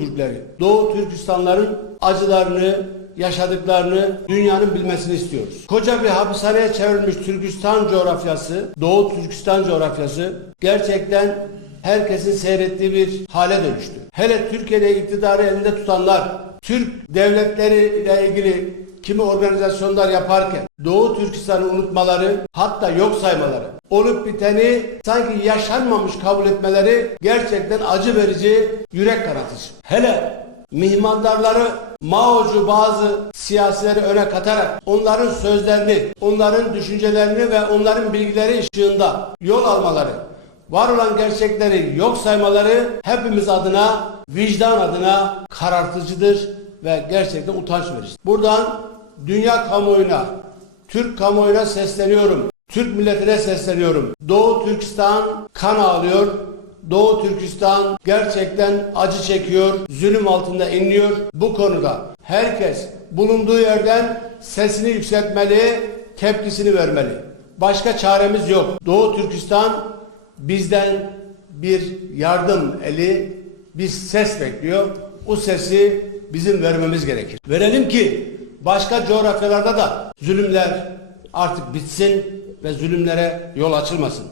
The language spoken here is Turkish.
Türkleri. Doğu Türkistanların acılarını, yaşadıklarını dünyanın bilmesini istiyoruz. Koca bir hapishaneye çevrilmiş Türkistan coğrafyası, Doğu Türkistan coğrafyası gerçekten herkesin seyrettiği bir hale dönüştü. Hele Türkiye'de iktidarı elinde tutanlar, Türk devletleriyle ilgili kimi organizasyonlar yaparken Doğu Türkistan'ı unutmaları, hatta yok saymaları, olup biteni sanki yaşanmamış kabul etmeleri gerçekten acı verici, yürek karatıcı. Hele mihmandarları Mao'cu bazı siyasileri öne katarak onların sözlerini, onların düşüncelerini ve onların bilgileri ışığında yol almaları, var olan gerçekleri yok saymaları hepimiz adına, vicdan adına karartıcıdır ve gerçekten utanç verici. Buradan dünya kamuoyuna, Türk kamuoyuna sesleniyorum. Türk milletine sesleniyorum. Doğu Türkistan kan ağlıyor. Doğu Türkistan gerçekten acı çekiyor, zulüm altında inliyor. Bu konuda herkes bulunduğu yerden sesini yükseltmeli, tepkisini vermeli. Başka çaremiz yok. Doğu Türkistan bizden bir yardım eli, bir ses bekliyor. O sesi bizim vermemiz gerekir. Verelim ki başka coğrafyalarda da zulümler artık bitsin ve zulümlere yol açılmasın.